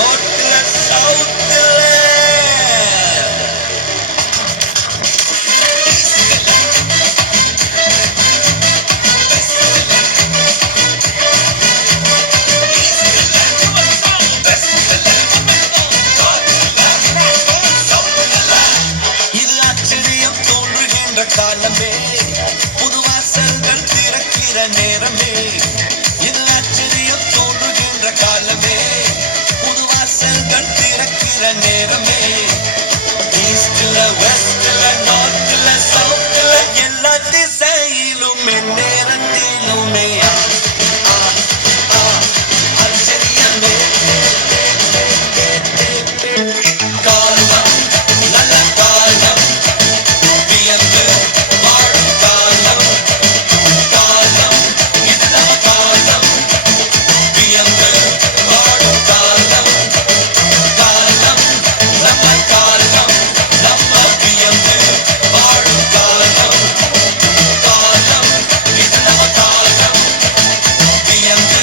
நோட்டுல சவுத்துல இது ஆச்சரியம் தோன்றுகின்ற காலமே புது வாசல்கள் திறக்கிற நேரமே இது ஆச்சரியம் தோன்றுகின்ற காலமே புது வாசல்கள் திறக்கிற நேரமே ஈஸ்ட்ல வெஸ்ட்ல நார்த்ல சவுத்ல எல்லா திசையிலும் நேரத்திலுமே ஆச்சரியமே காலம் நல்ல காலம் வியந்து வாழும் காலம் காலம் இது நம்ம காலம் வியந்து வாழும் காலம் காலம் நம்ம காலம் நம்ம வியந்து வாழும் காலம் காலம் இது நம்ம காலம் வியந்து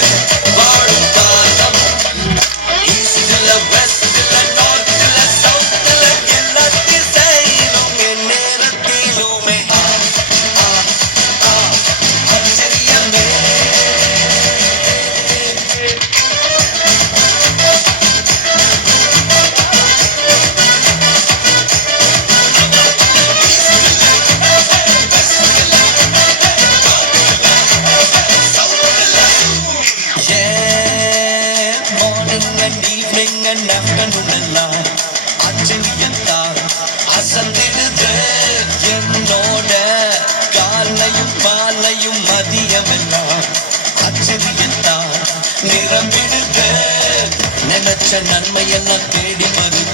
வாழும் காலம் ஈஸ்ட்ல வெஸ்ட்ல நார்த்ல சவுத்ல எல்லா திசையிலும் நேரத்திலுமே ஆச்சரியமே morning and evening and afternoon எல்லாம் ஆச்சரியத்தான் அசந்திடுது என்னோட காலையும் மாலையும் மதியமெல்லாம் ஆச்சரியத்தான் நிரம்பிடுது நினைச்ச நன்மையெல்லாம் தேடி வருது